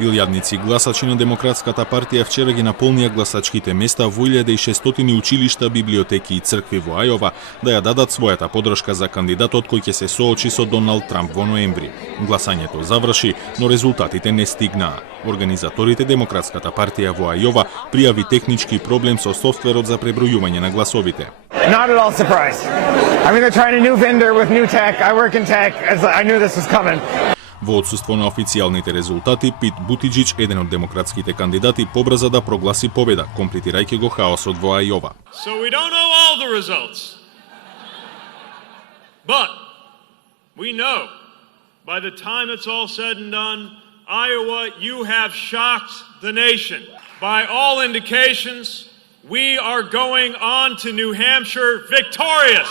Илјадници гласачи на Демократската партија вчера ги наполнија гласачките места во 1600 училишта, библиотеки и цркви во Ајова да ја дадат својата подршка за кандидатот кој ќе се соочи со Доналд Трамп во ноември. Гласањето заврши, но резултатите не стигнаа. Организаторите Демократската партија во Ајова пријави технички проблем со софтверот за пребројување на гласовите. Not at all surprised. I mean, they're trying a new vendor with new tech. I work in tech. I knew this was coming. Во отсуство на официјалните резултати, Пит Бутиџич, еден од демократските кандидати, побрза да прогласи победа, комплетирајќи го хаосот во Ајова. So we don't know all the results. But we know by the time it's all said and done, Iowa, you have shocked the nation. By all indications, we are going on to New Hampshire victorious.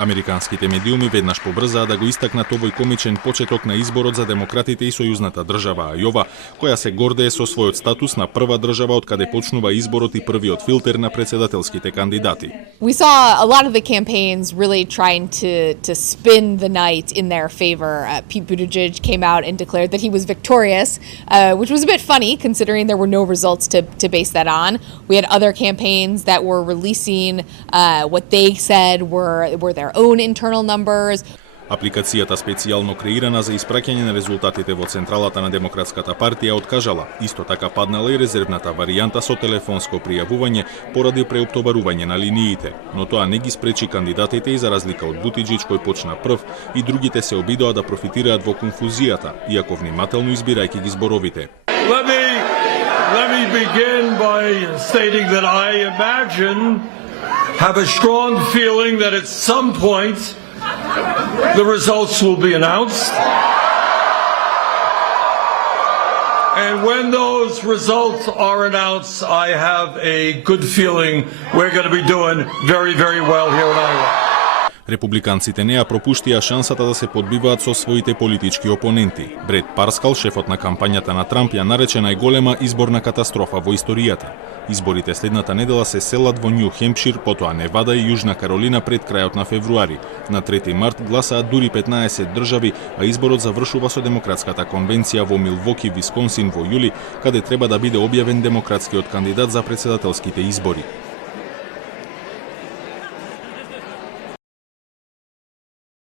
Американските медиуми веднаш побрзаа да го истакнат овој комичен почеток на изборот за демократите и сојузната држава Ајова, која се гордее со својот статус на прва држава од каде почнува изборот и првиот филтер на председателските кандидати. We saw a lot of the campaigns really trying to spin the night in their favor. Pete Buttigieg came out and declared that he was victorious, which was a bit funny considering there were no results to base that on. We had other campaigns that were releasing what they said were their own internal numbers. Апликацијата специјално креирана за испраќање на резултатите во централата на Демократската партија откажала. Исто така паднала и резервната варијанта со телефонско пријавување поради преоптоварување на линиите, но тоа не ги спречи кандидатите и за разлика од Бутиџич кој почна прв и другите се обидоа да профитираат во конфузијата, иако внимателно избирајќи ги зборовите. Let me begin by stating that I have a strong feeling that at some point the results will be announced. And when those results are announced, I have a good feeling we're going to be doing very, very well here in Iowa. Републиканците не ја пропуштија шансата да се подбиваат со своите политички опоненти. Бред Парскал, шефот на кампањата на Трамп, ја нарече најголема изборна катастрофа во историјата. Изборите следната недела се селат во Њу Хемпшир, потоа Невада и Јужна Каролина пред крајот на февруари. На 3 март гласаат дури 15 држави, а изборот завршува со демократската конвенција во Милвоки, Висконсин во јули, каде треба да биде објавен демократскиот кандидат за председателските избори.